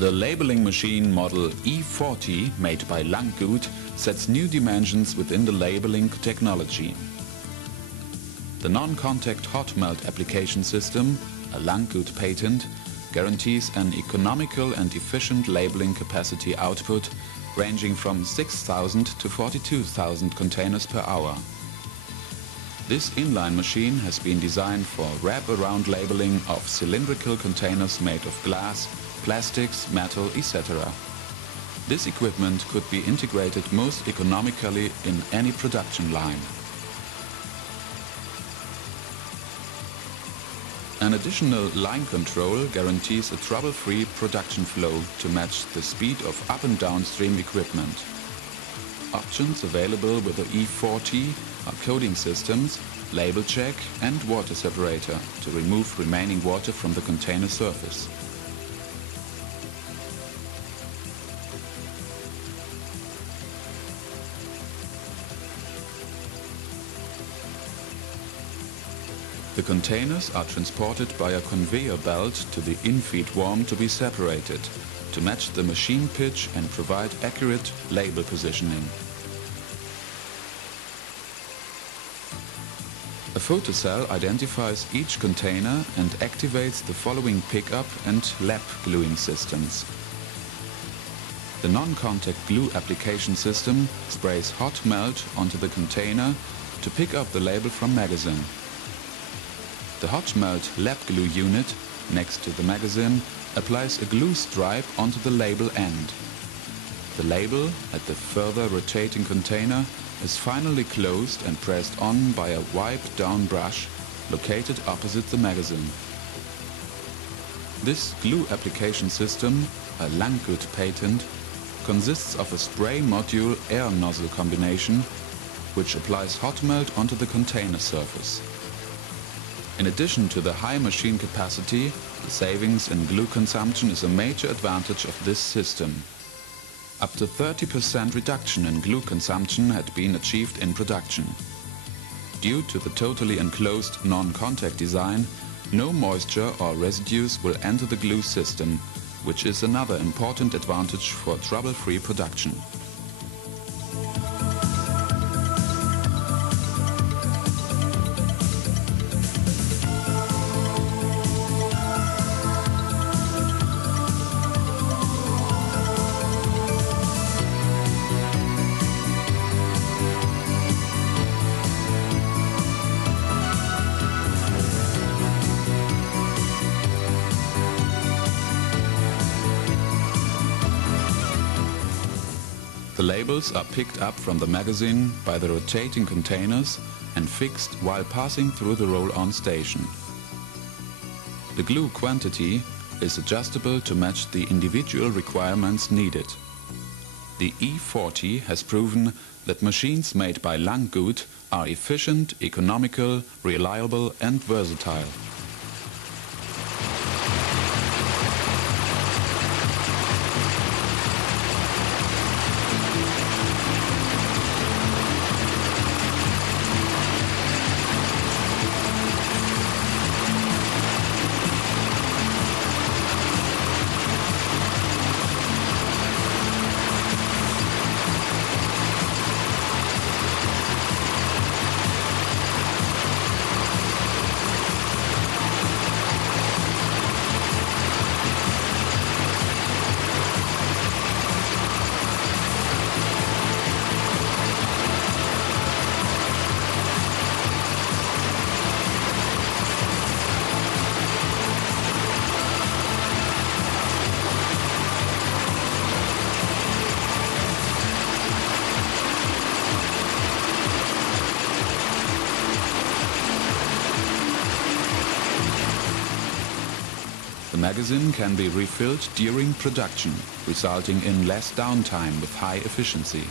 The labeling machine model E40, made by Langgut, sets new dimensions within the labeling technology. The non-contact hot melt application system, a Langgut patent, guarantees an economical and efficient labeling capacity output ranging from 6,000 to 42,000 containers per hour. This inline machine has been designed for wrap-around labeling of cylindrical containers made of glass, plastics, metal, etc. This equipment could be integrated most economically in any production line. An additional line control guarantees a trouble-free production flow to match the speed of up and downstream equipment. Options available with the E40 are coding systems, label check and water separator to remove remaining water from the container surface. The containers are transported by a conveyor belt to the in-feed worm to be separated, to match the machine pitch and provide accurate label positioning. A photocell identifies each container and activates the following pickup and lap gluing systems. The non-contact glue application system sprays hot melt onto the container to pick up the label from magazine. The hot melt lap glue unit, next to the magazine, applies a glue stripe onto the label end. The label at the further rotating container is finally closed and pressed on by a wipe-down brush located opposite the magazine. This glue application system, a Langgut patent, consists of a spray module air nozzle combination which applies hot melt onto the container surface. In addition to the high machine capacity, the savings in glue consumption is a major advantage of this system. Up to 30% reduction in glue consumption had been achieved in production. Due to the totally enclosed non-contact design, no moisture or residues will enter the glue system, which is another important advantage for trouble-free production. The labels are picked up from the magazine by the rotating containers and fixed while passing through the roll-on station. The glue quantity is adjustable to match the individual requirements needed. The E40 has proven that machines made by Langgut are efficient, economical, reliable and versatile. The magazine can be refilled during production, resulting in less downtime with high efficiency.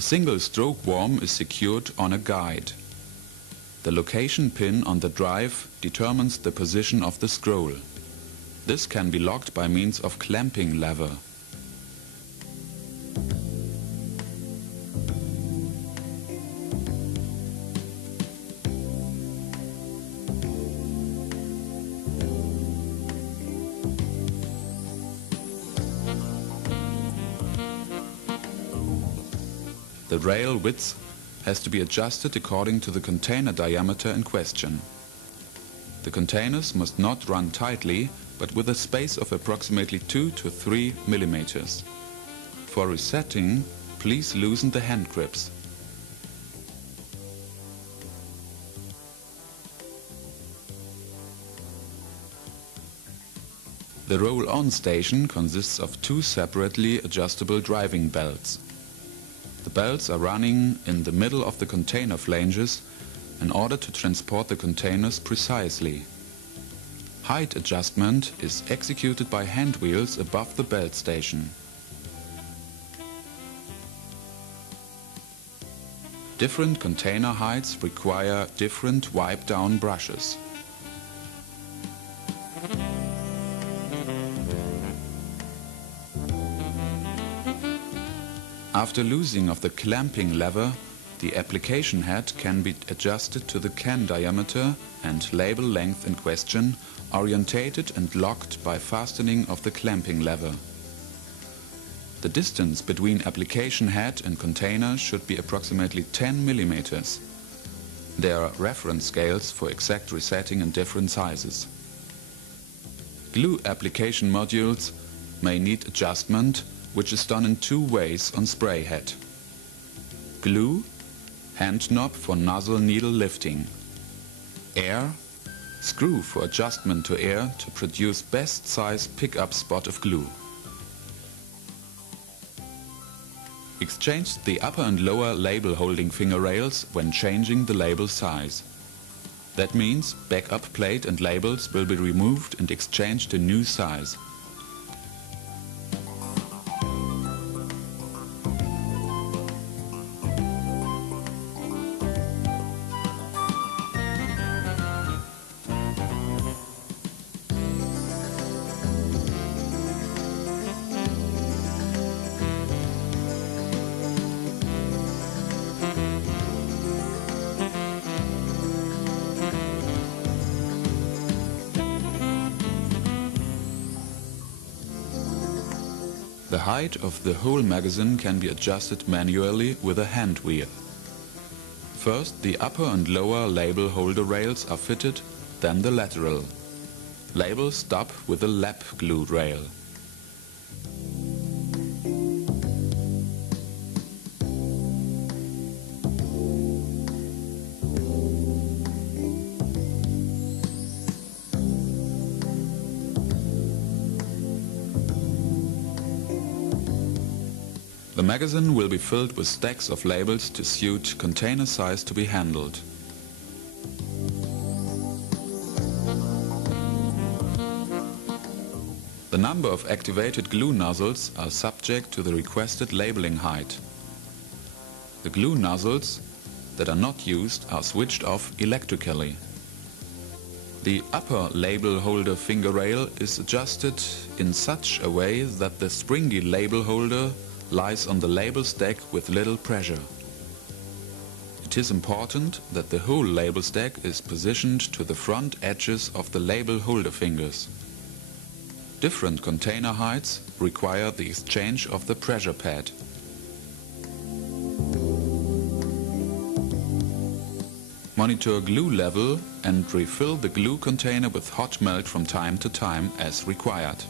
The single stroke worm is secured on a guide. The location pin on the drive determines the position of the scroll. This can be locked by means of clamping lever. The rail width has to be adjusted according to the container diameter in question. The containers must not run tightly, but with a space of approximately 2 to 3 millimeters. For resetting, please loosen the hand grips. The roll-on station consists of 2 separately adjustable driving belts. The belts are running in the middle of the container flanges in order to transport the containers precisely. Height adjustment is executed by hand wheels above the belt station. Different container heights require different wipe-down brushes. After loosening of the clamping lever, the application head can be adjusted to the can diameter and label length in question, orientated and locked by fastening of the clamping lever. The distance between application head and container should be approximately 10 millimeters. There are reference scales for exact resetting in different sizes. Glue application modules may need adjustment, which is done in 2 ways on spray head. Glue, hand knob for nozzle needle lifting. Air, screw for adjustment to air to produce best size pickup spot of glue. Exchange the upper and lower label holding finger rails when changing the label size. That means backup plate and labels will be removed and exchanged to new size. The height of the whole magazine can be adjusted manually with a hand wheel. First, the upper and lower label holder rails are fitted, then the lateral. Labels stop with a lap glue rail. The magazine will be filled with stacks of labels to suit container size to be handled. The number of activated glue nozzles are subject to the requested labeling height. The glue nozzles that are not used are switched off electrically. The upper label holder finger rail is adjusted in such a way that the springy label holder lies on the label stack with little pressure. It is important that the whole label stack is positioned to the front edges of the label holder fingers. Different container heights require the exchange of the pressure pad. Monitor glue level and refill the glue container with hot melt from time to time as required.